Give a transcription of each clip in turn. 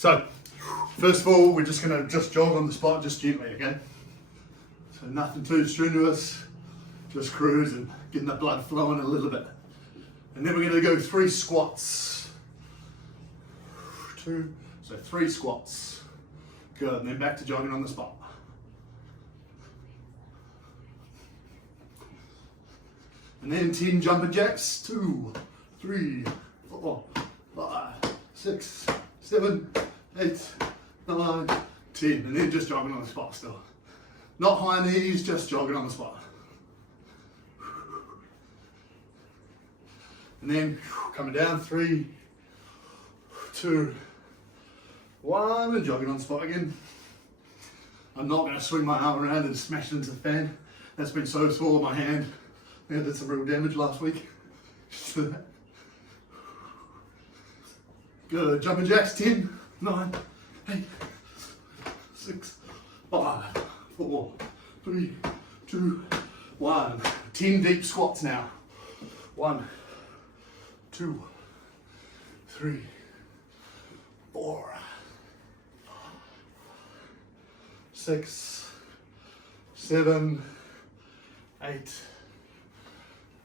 So, first of all, we're just going to jog on the spot, just gently, okay? So nothing too strenuous, just cruising, getting the blood flowing a little bit. And then we're going to go 3 squats. 2, so 3 squats. Good, and then back to jogging on the spot. And then 10 jumping jacks. 2, 3, 4, 5, 6, 7, 8, 9, 10. And then just jogging on the spot still. Not high knees, just jogging on the spot. And then coming down, 3, 2, 1, and jogging on the spot again. I'm not going to swing my arm around and smash it into the fan. That's been so sore in my hand. I did some real damage last week. Good, jumping jacks, 10, 9, 8, 6, 5, 4, 3, 2, 1. 10 deep squats now. 1, 2, 3, 4, 6, 7, 8,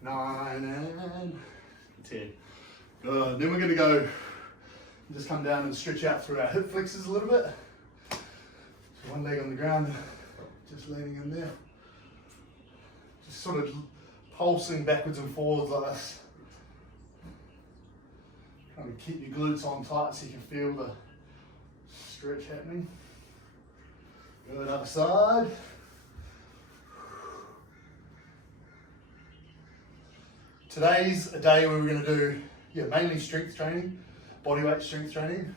9, and 10. Good. Then we're going to go just come down and stretch out through our hip flexors a little bit. So one leg on the ground, just leaning in there. Just sort of pulsing backwards and forwards like this. Trying to keep your glutes on tight so you can feel the stretch happening. Good, other side. Today's a day where we're going to do mainly strength training, bodyweight strength training.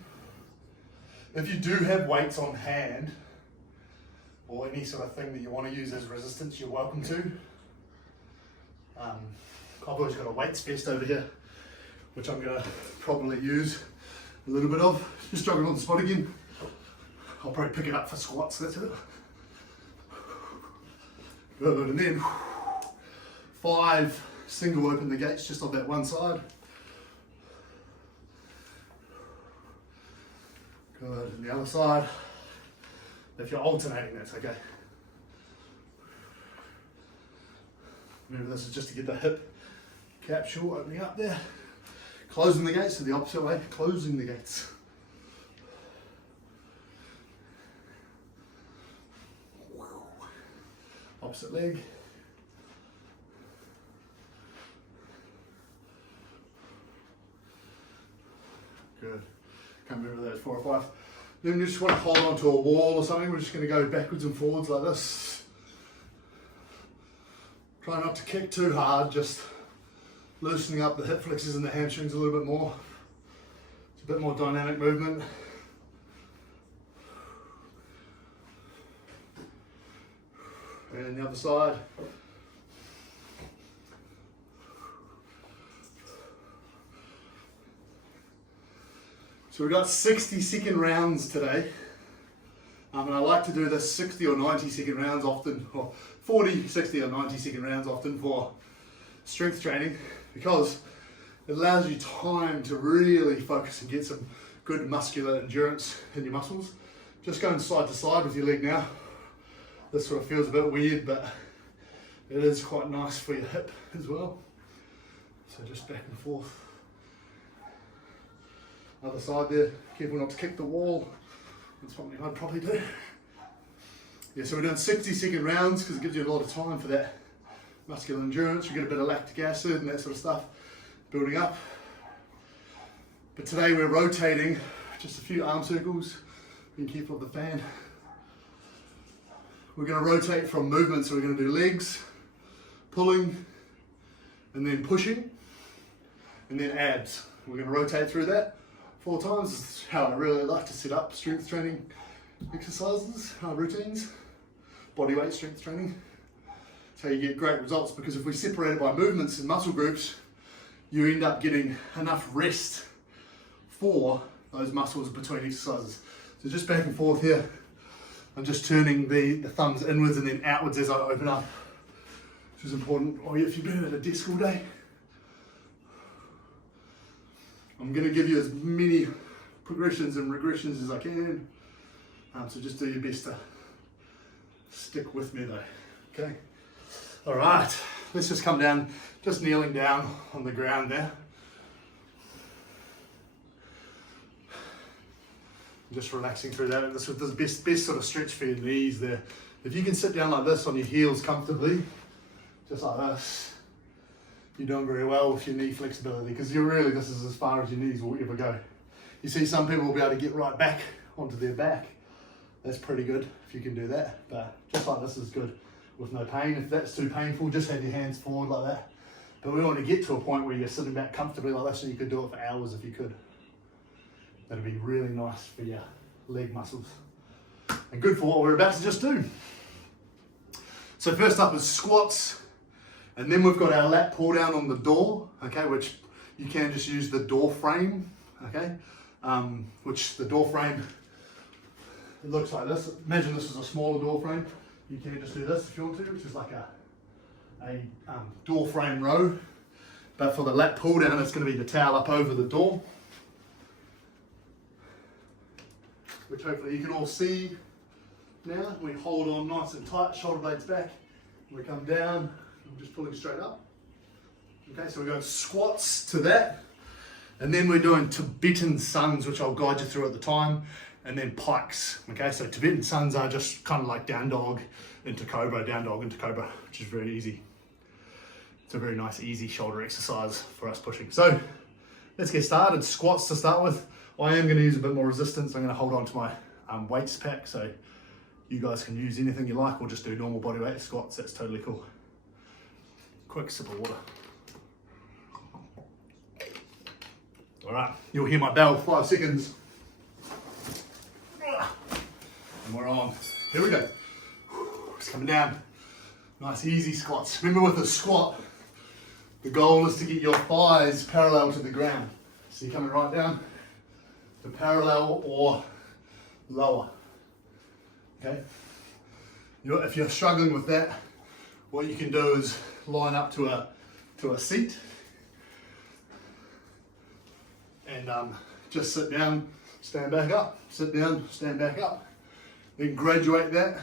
If you do have weights on hand, or any sort of thing that you want to use as resistance, you're welcome to. I've always got a weights vest over here, which I'm going to probably use a little bit of. Just jogging on the spot again. I'll probably pick it up for squats, that's it. Good, and then 5 single open the gates just on that one side. Good, and the other side. If you're alternating, that's okay. Remember, this is just to get the hip capsule opening up there. Closing the gates, so the opposite way, closing the gates. Opposite leg. Good. Can't remember those 4 or 5. Then you just want to hold on to a wall or something. We're just going to go backwards and forwards like this. Try not to kick too hard, just loosening up the hip flexors and the hamstrings a little bit more. It's a bit more dynamic movement. And the other side. So we've got 60-second rounds today. And I like to do this 60 or 90-second rounds often, or 40, 60 or 90-second rounds often for strength training, because it allows you time to really focus and get some good muscular endurance in your muscles. Just going side to side with your leg now. This sort of feels a bit weird, but it is quite nice for your hip as well. So just back and forth. Other side there, careful not to kick the wall. That's something I'd probably do. Yeah, so we're doing 60-second rounds because it gives you a lot of time for that muscular endurance. You get a bit of lactic acid and that sort of stuff building up. But today we're rotating just a few arm circles. Being careful of the fan. We're going to rotate from movement, so we're going to do legs, pulling, and then pushing, and then abs. We're going to rotate through that 4 times. This is how I really like to set up strength training exercises, routines, bodyweight strength training. That's how you get great results, because if we separate it by movements and muscle groups, you end up getting enough rest for those muscles between exercises. So just back and forth here. I'm just turning the thumbs inwards and then outwards as I open up, which is important. Or if you've been at a desk all day, I'm going to give you as many progressions and regressions as I can. So just do your best to stick with me though, okay? All right, let's just come down, just kneeling down on the ground there. Just relaxing through that. This is the best sort of stretch for your knees there. If you can sit down like this on your heels comfortably, just like this, you're doing very well with your knee flexibility, because this is as far as your knees will ever go. You see some people will be able to get right back onto their back. That's pretty good if you can do that, but just like this is good with no pain. If that's too painful, just have your hands forward like that. But we want to get to a point where you're sitting back comfortably like this, and you could do it for hours if you could. That'd be really nice for your leg muscles and good for what we're about to just do. So first up is squats, and then we've got our lat pull down on the door, okay, which you can just use the door frame, okay, which the door frame, it looks like this. Imagine this is a smaller door frame. You can just do this if you want to, which is like a door frame row. But for the lat pull down, it's going to be the towel up over the door, which hopefully you can all see now. We hold on nice and tight, shoulder blades back. We come down, I'm just pulling straight up. Okay, so we're going squats to that. And then we're doing Tibetan suns, which I'll guide you through at the time. And then pikes. Okay, so Tibetan suns are just kind of like down dog into cobra, down dog into cobra, which is very easy. It's a very nice, easy shoulder exercise for us pushing. So let's get started. Squats to start with. I am going to use a bit more resistance. I'm going to hold on to my weights pack, so you guys can use anything you like, or just do normal body weight squats. That's totally cool. Quick sip of water. All right, you'll hear my bell, 5 seconds. And we're on. Here we go. It's coming down. Nice, easy squats. Remember, with a squat, the goal is to get your thighs parallel to the ground. So you're coming right down to parallel or lower. Okay. If you're struggling with that, what you can do is line up to a seat and just sit down, stand back up, sit down, stand back up. Then graduate that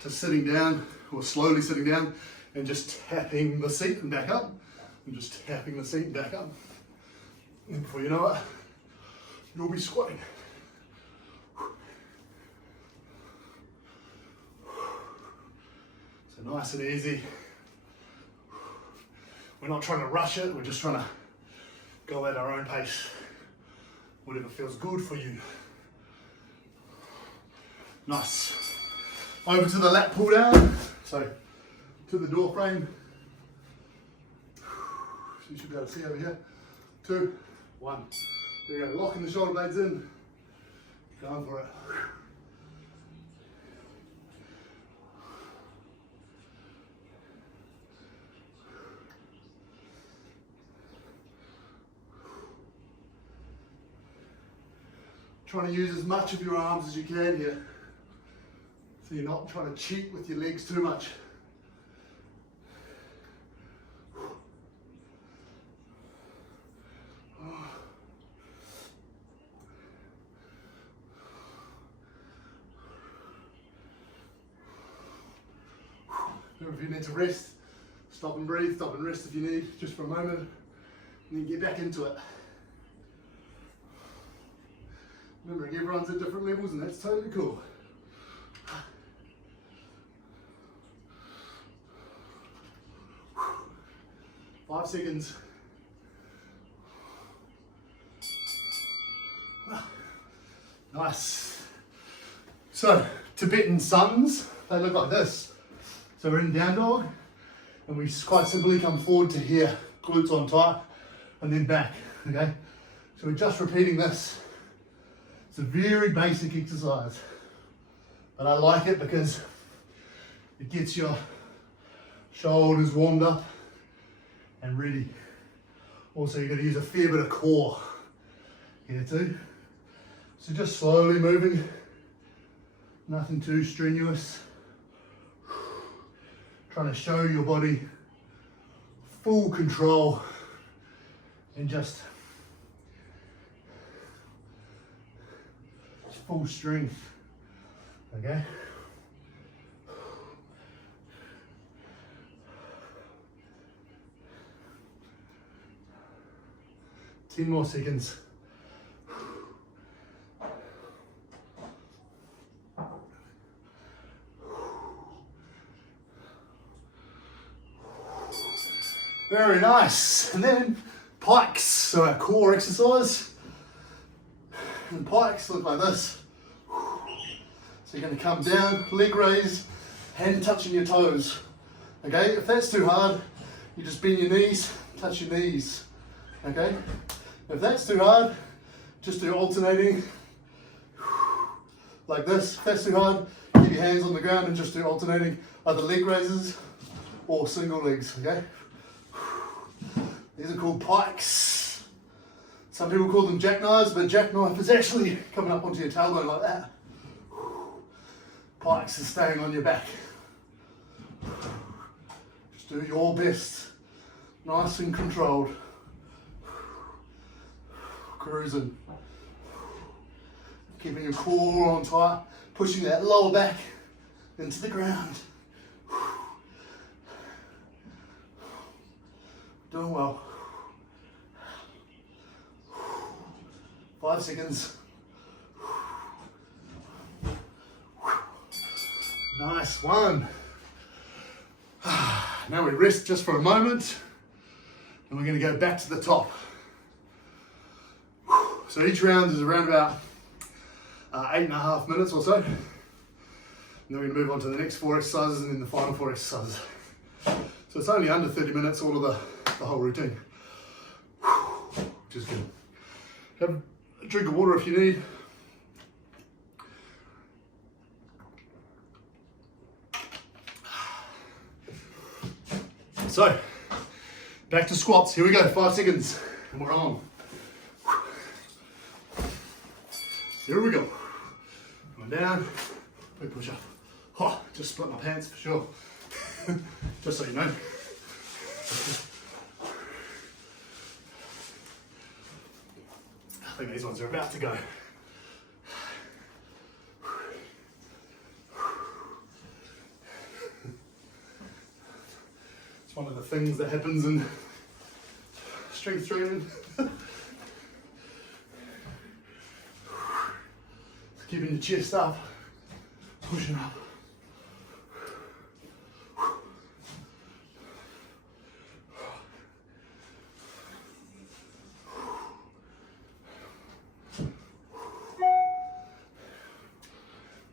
to sitting down, or slowly sitting down and just tapping the seat and back up, and just tapping the seat and back up. And before you know it, you'll be squatting. So nice and easy. We're not trying to rush it, we're just trying to go at our own pace. Whatever feels good for you. Nice. Over to the lat pull down. So to the door frame. You should be able to see over here. 2, 1. There you go. Locking the shoulder blades in. Going for it. Trying to use as much of your arms as you can here. So you're not trying to cheat with your legs too much. If you need to rest, stop and breathe, stop and rest if you need, just for a moment, and then get back into it. Remembering everyone's at different levels, and that's totally cool. Five seconds. Nice. So, Tibetan suns, they look like this. So we're in down dog, and we quite simply come forward to here, glutes on tight, and then back, okay? So we're just repeating this. It's a very basic exercise, but I like it because it gets your shoulders warmed up and ready. Also, you're going to use a fair bit of core here too. So just slowly moving, nothing too strenuous. Trying to show your body full control and just full strength. Okay. Ten more seconds. Very nice. And then pikes, so our core exercise. And pikes look like this. So you're going to come down, leg raise, hand touching your toes. Okay, if that's too hard, you just bend your knees, touch your knees. Okay, if that's too hard, just do alternating like this. If that's too hard, keep your hands on the ground and just do alternating either leg raises or single legs. Okay, these are called pikes. Some people call them jackknives, but jackknife is actually coming up onto your tailbone like that. Pikes is staying on your back. Just do your best, nice and controlled. Cruising. Keeping your core on tight, pushing that lower back into the ground. Doing well. 5 seconds. Nice one. Now we rest just for a moment and we're going to go back to the top. So each round is around about 8.5 minutes or so. And then we're going to move on to the next 4 exercises and then the final 4 exercises. So it's only under 30 minutes, all of the whole routine. Which is good. Have a drink of water if you need. So, back to squats. Here we go, 5 seconds. And we're on. Here we go. Going down, big push up. Oh, just split my pants for sure. Just so you know. I think these ones are about to go. It's one of the things that happens in strength training. Keeping your chest up, pushing up.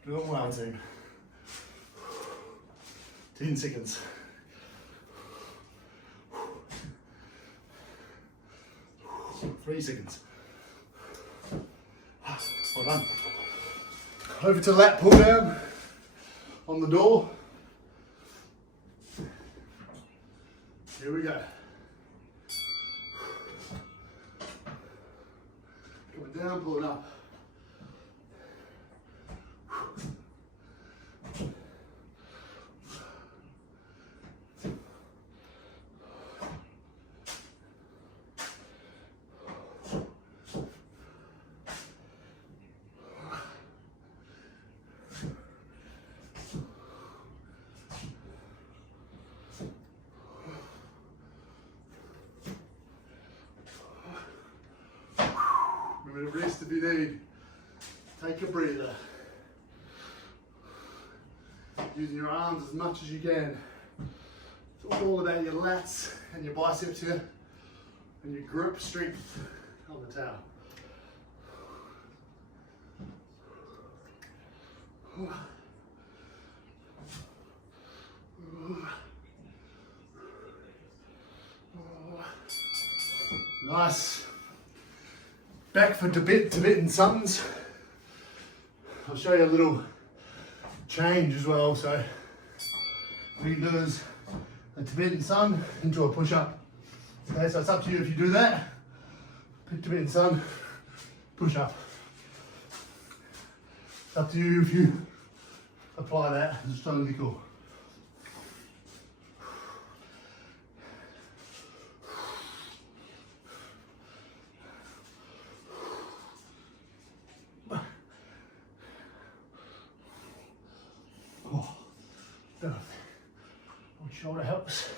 Doing well, team. 10 seconds. 3 seconds. Well done. Over to lat pull down on the door. Here we go. Going down, pulling up. Remember to rest if you need. Take a breather. Using your arms as much as you can. It's all about your lats and your biceps here and your grip strength on the towel. Nice. Back for Tibetan suns. I'll show you a little change as well. So what you can do is a Tibetan sun into a push up. Okay, so it's up to you if you do that. Tibetan sun, push up. It's up to you if you apply that. It's totally cool. shoulder helps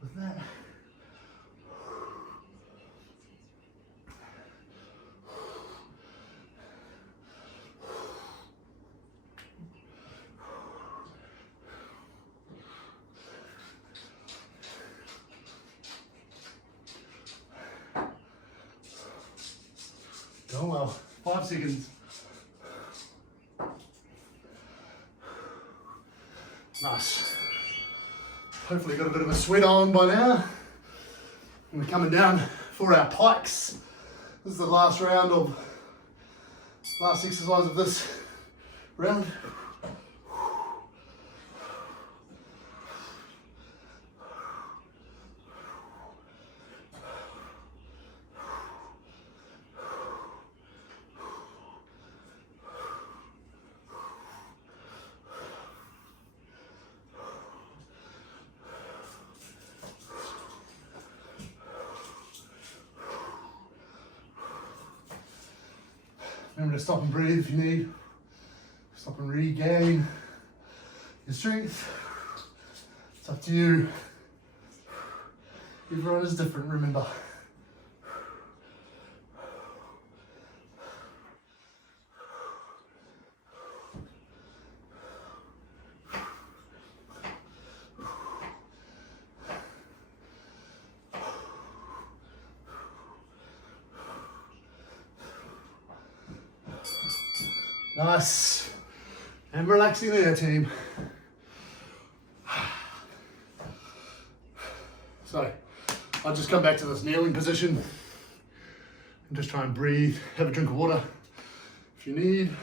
with that. Oh well, 5 seconds. Nice. Hopefully got a bit of a sweat on by now. And we're coming down for our pikes. This is the last round of, last exercise of this round. Remember to stop and breathe if you need. Stop and regain your strength. It's up to you. Everyone is different, remember. Nice. And relaxing there, team. So, I'll just come back to this kneeling position and just try and breathe. Have a drink of water if you need.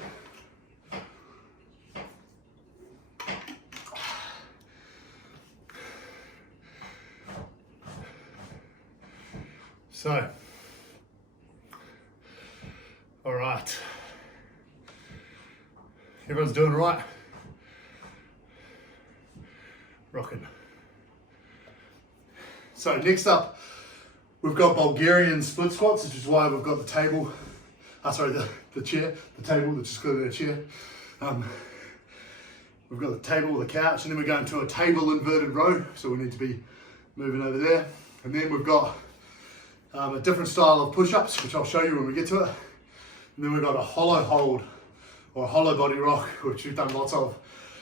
So, all right. Everyone's doing all right? Rocking. So next up, we've got Bulgarian split squats, which is why we've got the table, the chair, the table that's just clearly a chair. We've got the table with a couch, and then we're going to a table inverted row, so we need to be moving over there. And then we've got a different style of push-ups, which I'll show you when we get to it. And then we've got a hollow hold, or a hollow body rock, which we've done lots of,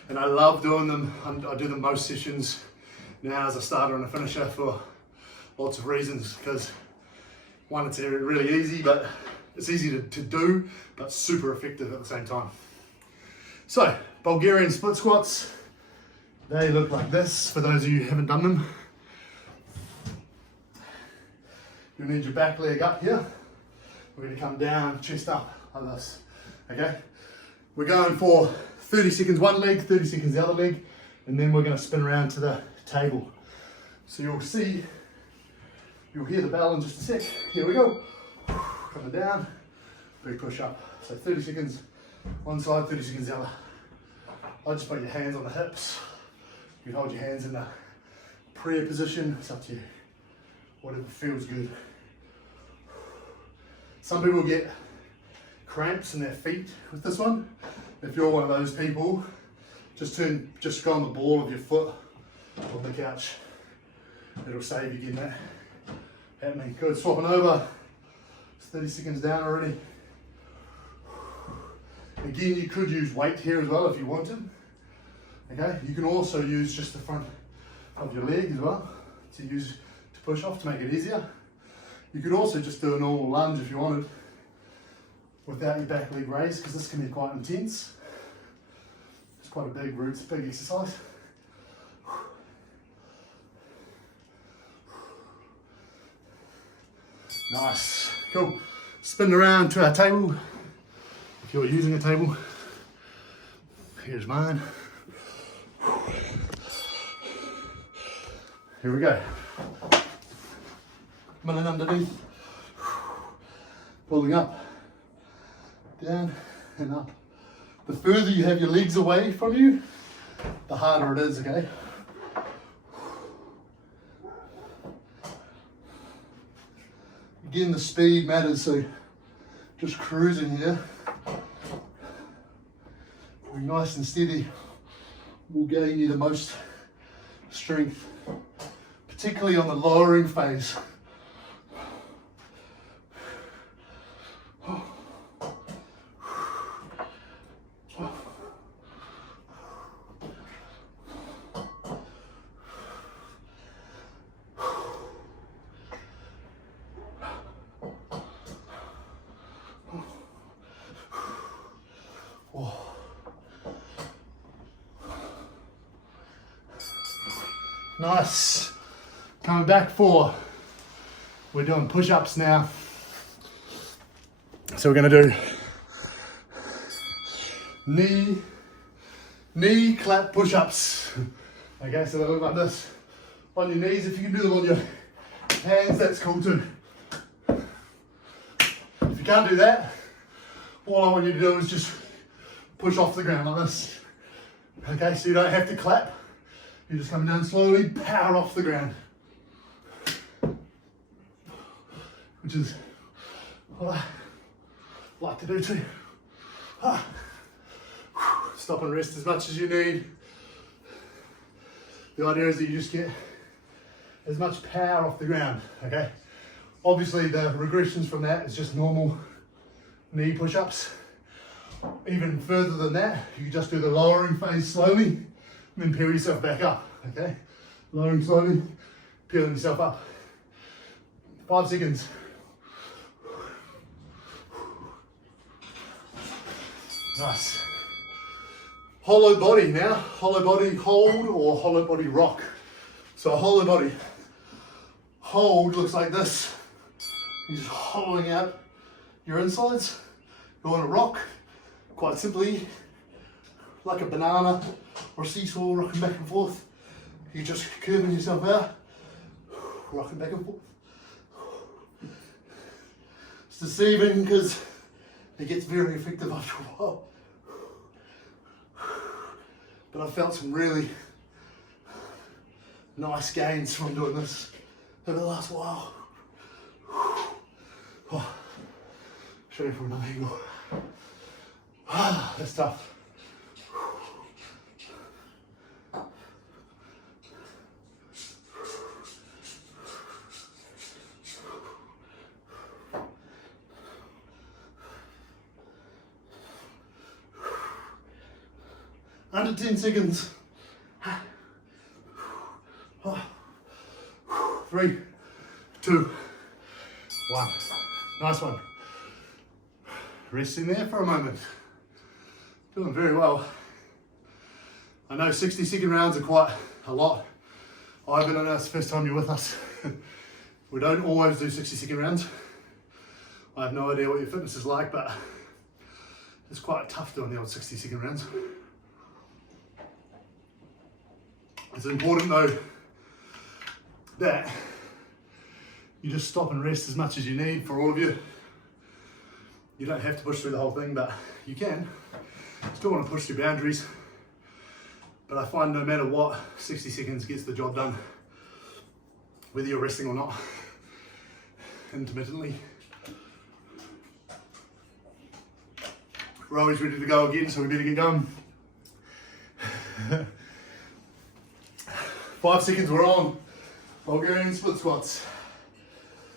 and I love doing them. I do them most sessions now as a starter and a finisher for lots of reasons, because one, it's really easy, but it's easy to do, but super effective at the same time. So, Bulgarian split squats, they look like this, for those of you who haven't done them. You'll need your back leg up here. We're gonna come down, chest up, like this, okay? We're going for 30 seconds one leg, 30 seconds the other leg, and then we're going to spin around to the table. So you'll hear the bell in just a sec. Here we go. Coming down, big push up. So 30 seconds one side, 30 seconds the other. I'll just put your hands on the hips. You can hold your hands in the prayer position. It's up to you. Whatever feels good. Some people get cramps in their feet with this one. If you're one of those people, just go on the ball of your foot on the couch. It'll save you getting that happening. Good, swapping over. It's 30 seconds down already. Again, you could use weight here as well if you wanted. Okay, you can also use just the front of your leg as well to push off to make it easier. You could also just do a normal lunge if you wanted, without your back leg raised, because this can be quite intense. It's quite a big exercise. Nice, cool. Spin around to our table, if you're using a table. Here's mine. Here we go. Come in underneath, pulling up. Down and up. The further you have your legs away from you, the harder it is, okay? Again, the speed matters, so just cruising here. Being nice and steady will gain you the most strength, particularly on the lowering phase. Nice. Coming back for, we're doing push-ups now. So we're gonna do knee clap push-ups. Okay, so they look like this. On your knees, if you can do them on your hands, that's cool too. If you can't do that, all I want you to do is just push off the ground like this. Okay, so you don't have to clap. You're just coming down slowly, power off the ground. Which is what I like to do too. Stop and rest as much as you need. The idea is that you just get as much power off the ground, okay? Obviously the regressions from that is just normal knee push-ups. Even further than that, you just do the lowering phase slowly, and then peel yourself back up, okay? Lowering slowly, peeling yourself up. 5 seconds. Nice. Hollow body now. Hollow body hold or hollow body rock. So a hollow body hold looks like this. You're just hollowing out your insides. You want to rock, quite simply, like a banana or a seesaw, rocking back and forth. You're just curving yourself out, rocking back and forth. It's deceiving because it gets very effective after a while. But I've felt some really nice gains from doing this over the last while. Show you from another angle. That's tough. Under 10 seconds. 3, 2, 1. Nice one. Resting there for a moment. Doing very well. I know 60-second rounds are quite a lot. I know it's the first time you're with us. We don't always do 60-second rounds. I have no idea what your fitness is like, but it's quite tough doing the old 60-second rounds. It's important though that you just stop and rest as much as you need for all of you. You don't have to push through the whole thing, but you can. Still want to push through boundaries, but I find no matter what, 60 seconds gets the job done, whether you're resting or not, intermittently. Rowy's ready to go again, so we better get going. 5 seconds, we're on. Bulgarian split squats.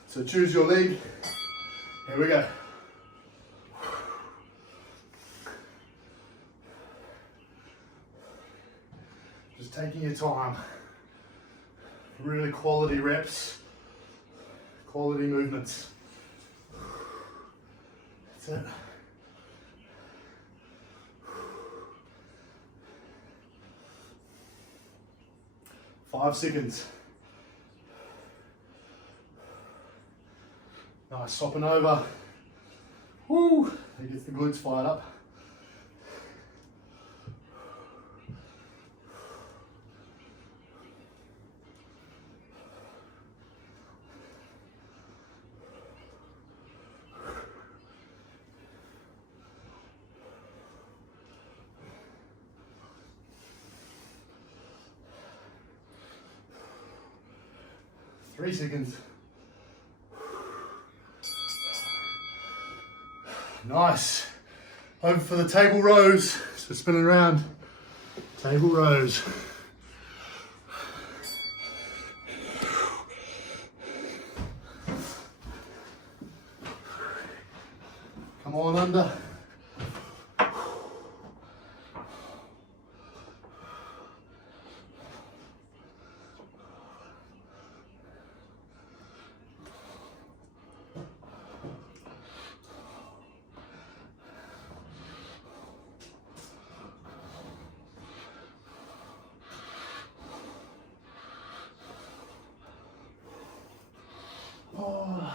So choose your leg. Here we go. Just taking your time. Really quality reps, quality movements. That's it. Five seconds. Nice, swapping over. Woo! That gets the glutes fired up. Three seconds. Nice. Over for the table rows. So spinning around. Table rows. Come on under. Oh.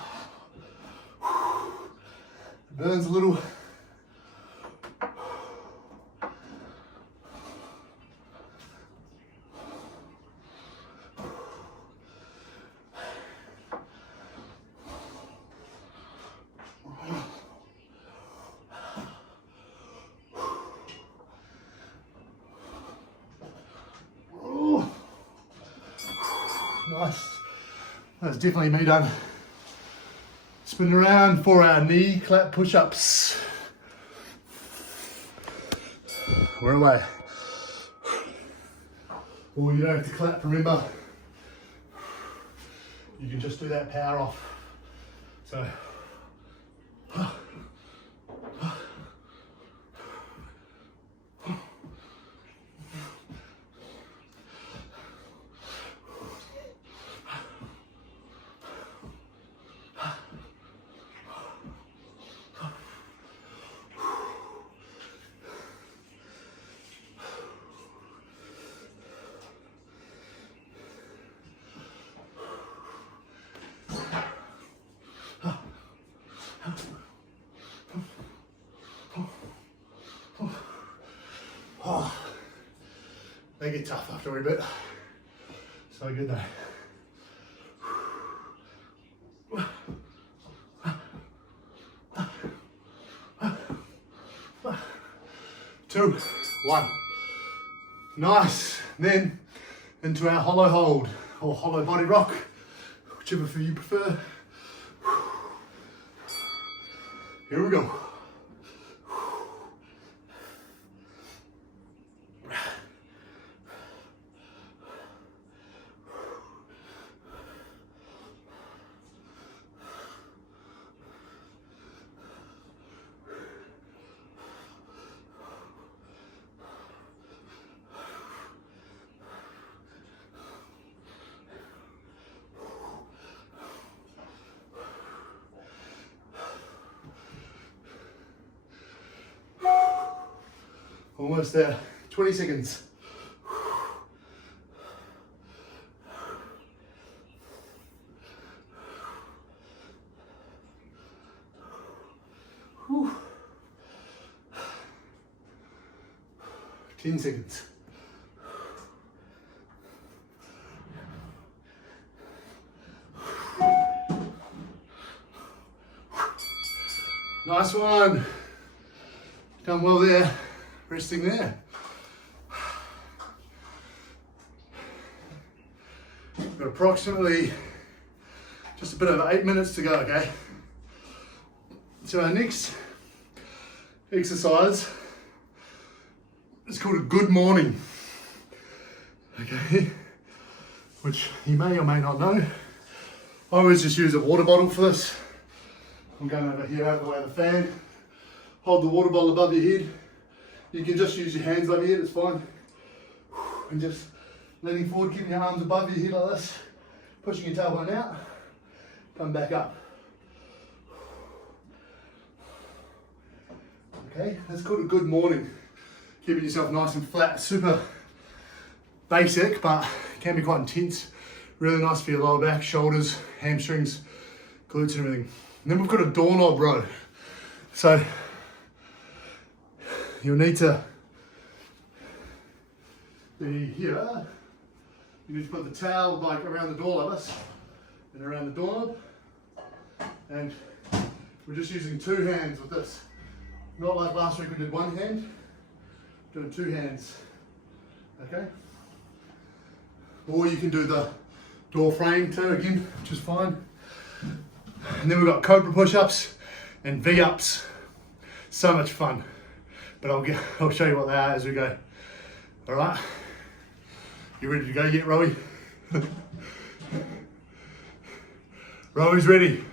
Burns a little. Oh. Nice. That's definitely me done. Spin around for our knee clap push-ups. We're away. Or you don't have to clap, remember. You can just do that power off. So. Oh, they get tough after a bit. So good though. 2, 1. Nice. Then into our hollow hold or hollow body rock, whichever you prefer. Here we go. Almost there, 20 seconds. Whew. 10 seconds. Nice one. Done well there. Resting there. Got approximately just a bit over 8 minutes to go, okay? So our next exercise is called a good morning, okay? Which you may or may not know. I always just use a water bottle for this. I'm going over here out of the way of the fan. Hold the water bottle above your head. You can just use your hands over here, it's fine. And just leaning forward, keeping your arms above your head like this. Pushing your tailbone out. Come back up. Okay, that's called a good morning. Keeping yourself nice and flat, super basic, but can be quite intense. Really nice for your lower back, shoulders, hamstrings, glutes and everything. And then we've got a doorknob row. So you'll need to be here. You need to put the towel like around the door like this and around the doorknob. And we're just using 2 hands with this. Not like last week we did 1 hand, doing 2 hands, okay? Or you can do the door frame too again, which is fine. And then we've got Cobra Push Ups and V Ups. So much fun. But I'll show you what they are as we go. All right? You ready to go yet, Rowie? Rowie's ready.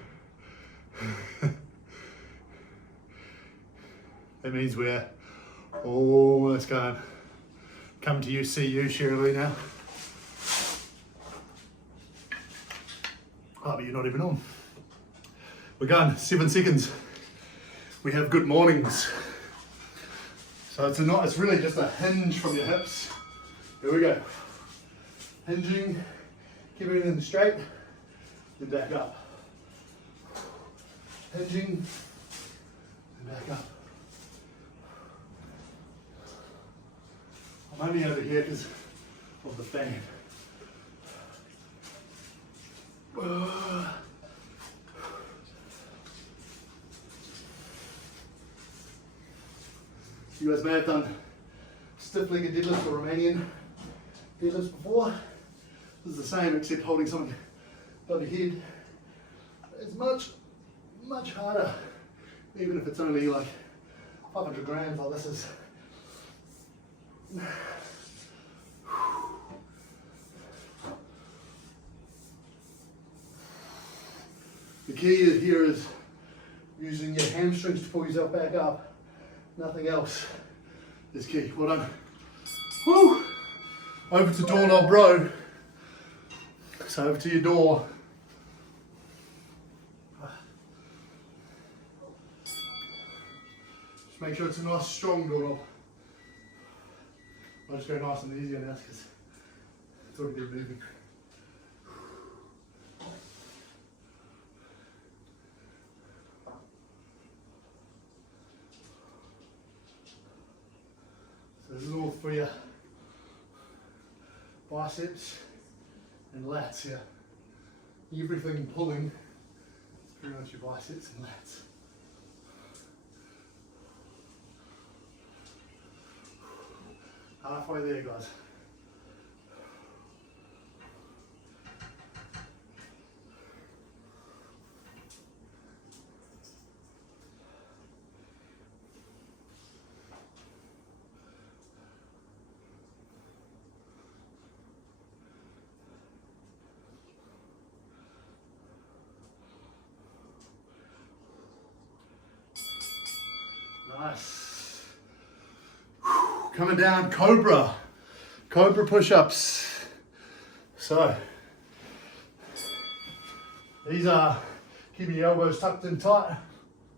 That means we're almost going. Come to you, see you, Shirley now. Oh, but you're not even on. We're going 7 seconds. We have good mornings. So it's really just a hinge from your hips. Here we go. Hinging, keep everything straight, then back up. Hinging, and back up. I'm only over here because of the fan. You guys may have done stiff-legged deadlifts or Romanian deadlifts before. This is the same except holding something above your head. It's much harder, even if it's only like 500 grams like this is. The key here is using your hamstrings to pull yourself back up. Nothing else is key. Well done. Woo! Over to doorknob bro. So over to your door. Just make sure it's a nice strong doorknob. I'll just go nice and easy on this because it's already been moving. So this is all for your biceps and lats here. Everything pulling is pretty much your biceps and lats. Halfway there, guys. Nice. Coming down, Cobra Push Ups. So, these are keeping your elbows tucked in tight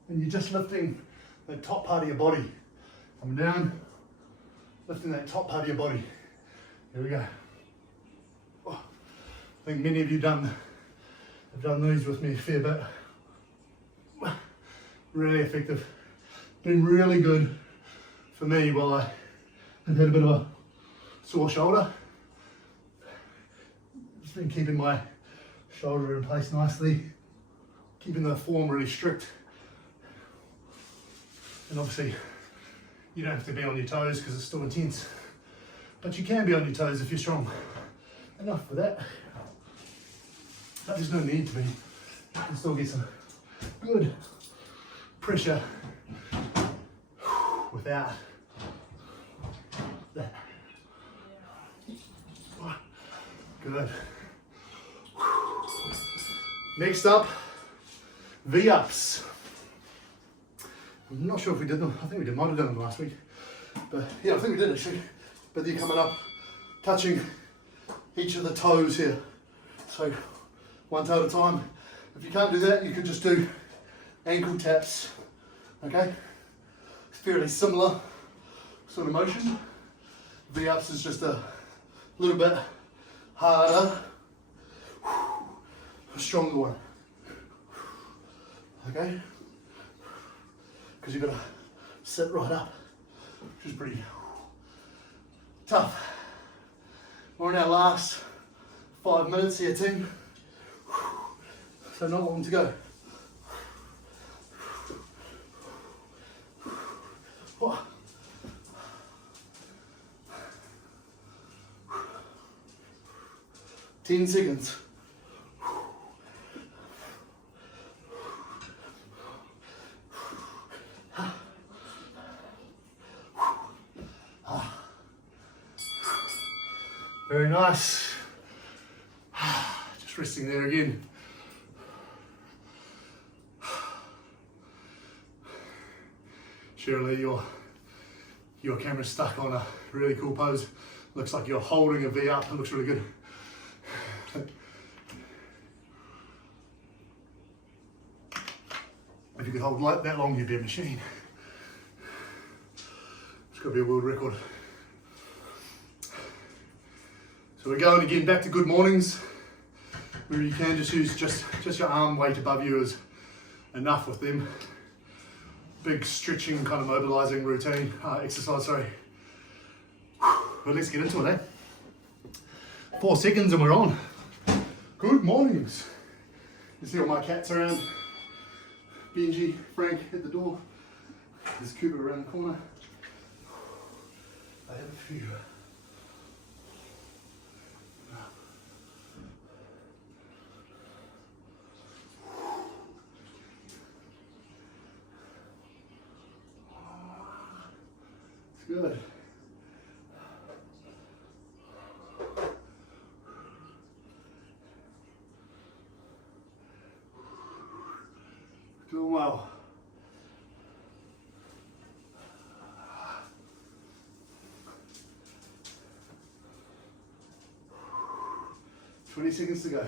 and you're just lifting the top part of your body. Coming down, lifting that top part of your body. Here we go. Oh, I think many of you have done these with me a fair bit. Really effective. Been really good for me while I have had a bit of a sore shoulder. Just been keeping my shoulder in place nicely, keeping the form really strict. And obviously you don't have to be on your toes because it's still intense, but you can be on your toes if you're strong enough for that. But there's no need to be. You can still get some good pressure without that. Good. Next up, V-ups. I'm not sure if we did them. I think we might have done them last week. But yeah, I think we did actually. But they're coming up, touching each of the toes here. So one toe at a time. If you can't do that, you could just do ankle taps. Okay? It's fairly similar sort of motion. V-ups is just a little bit harder, a stronger one. Okay? Because you've got to sit right up, which is pretty tough. We're in our last 5 minutes here, team. So not long to go. Oh. 10 seconds. Very nice. Just resting there again. Surely your camera's stuck on a really cool pose. Looks like you're holding a V up. It looks really good. If you could hold like that long, you'd be a machine. It's got to be a world record. So we're going again back to good mornings, where you can just use just your arm weight above you is enough with them. Big stretching, kind of mobilizing routine, exercise, sorry. Well, let's get into it, eh? 4 seconds and we're on. Good mornings. You see all my cats around. Benji, Frank at the door. There's Cooper around the corner. I have a few. It's good. Doing well. "20 seconds to go.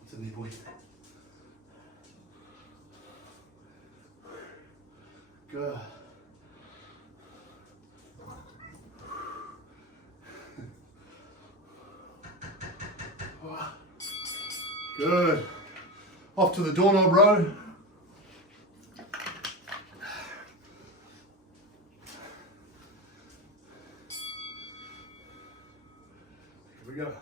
What's in there, boy? Go. Good. Off to the doorknob row. Here we go.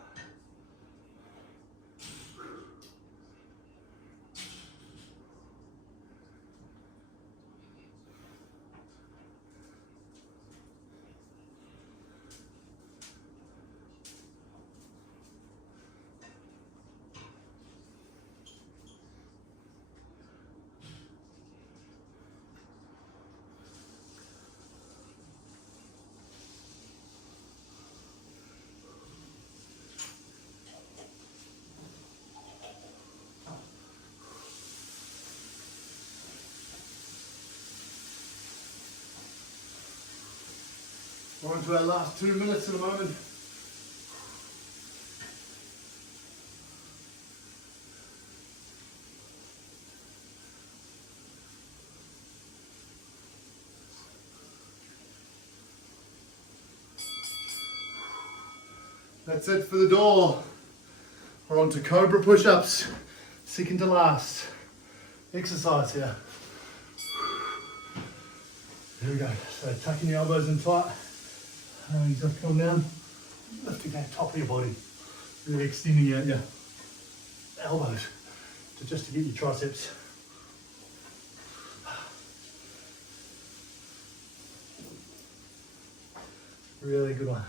We're on to our last 2 minutes in a moment. That's it for the door. We're on to Cobra Push Ups. Second to last exercise here. Here we go. So tucking your elbows in tight. You just come down, lifting that top of your body, really extending out your elbows just to get your triceps. Really good one.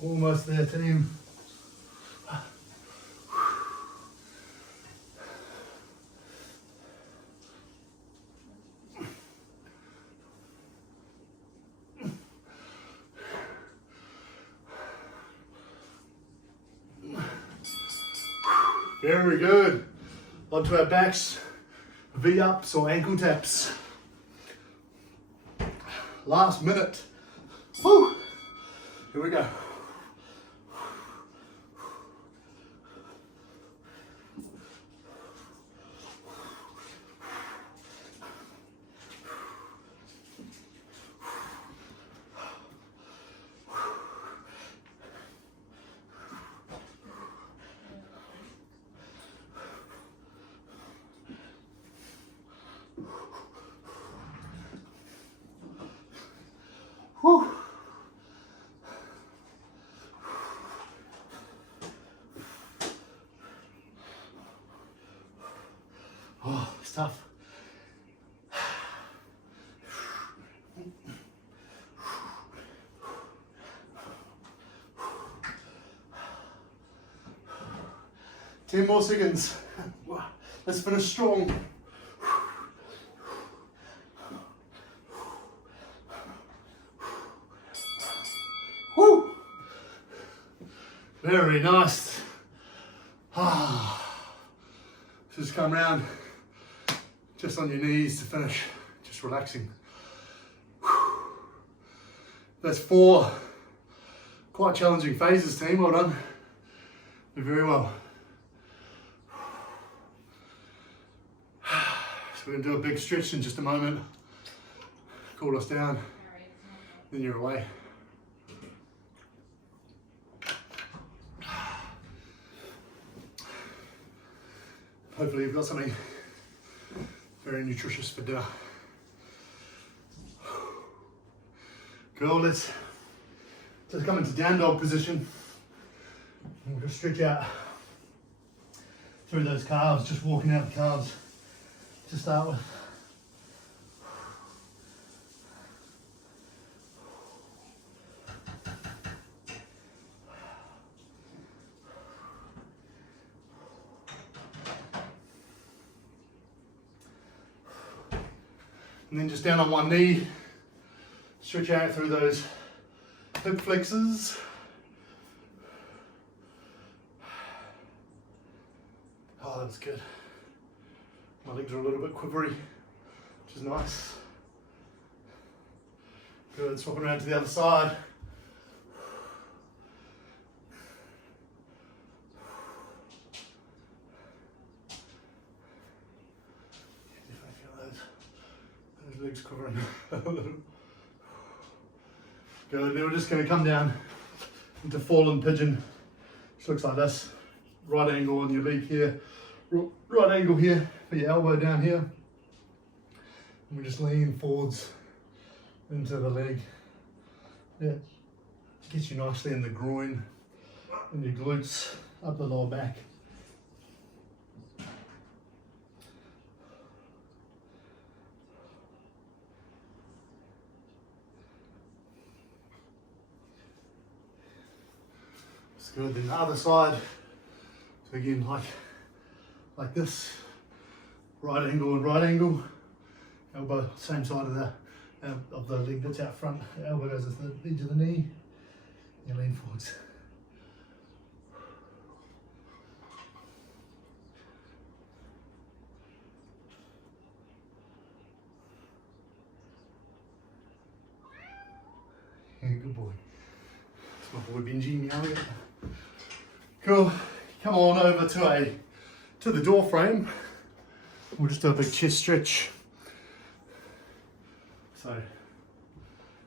Almost there, team. Very good. Onto our backs, V-ups or ankle taps. Last minute. Woo. Here we go. Whew. Oh, it's tough. 10 more seconds. Let's finish strong. Woo! Very nice. Just come round, just on your knees to finish, just relaxing. That's 4 quite challenging phases, team. Well done. Did very well. So we're going to do a big stretch in just a moment. Cool us down. Then you're away. Hopefully you've got something very nutritious for dinner. Cool, let's come into down dog position. And we'll just stretch out through those calves, just walking out the calves to start with. And then just down on one knee, stretch out through those hip flexors. Oh, that's good. My legs are a little bit quivery, which is nice. Good, swapping around to the other side. Legs covering a little. Good, then we're just going to come down into fallen pigeon, which looks like this. Right angle on your leg here, right angle here for your elbow down here. And we just lean forwards into the leg. Yeah, gets you nicely in the groin and your glutes, up the lower back. Good, then the other side, so again like this, right angle and right angle, elbow same side of the leg that's out front, the elbow goes to the edge of the knee, you lean forwards. Yeah, good boy. It's my boy Benji meowing. Cool. Come on over to the door frame. We'll just do a big chest stretch. So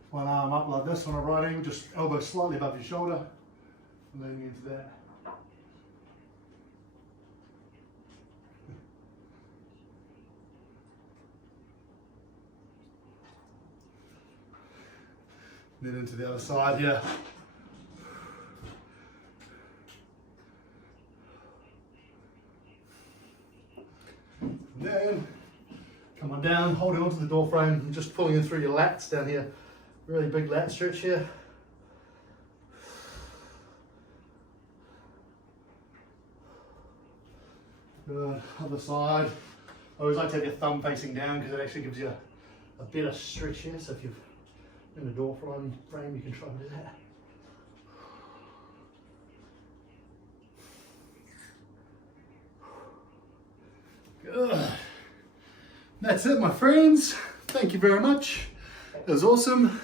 one arm up like this on a right angle, just elbow slightly above your shoulder, leaning into that. And then into the other side here. Then come on down, holding onto the door frame and just pulling in through your lats down here. Really big lat stretch here. Good, other side. I always like to have your thumb facing down because it actually gives you a better stretch here. So if you're in the door frame, you can try and do that. Good. That's it, my friends. Thank you very much. It was awesome.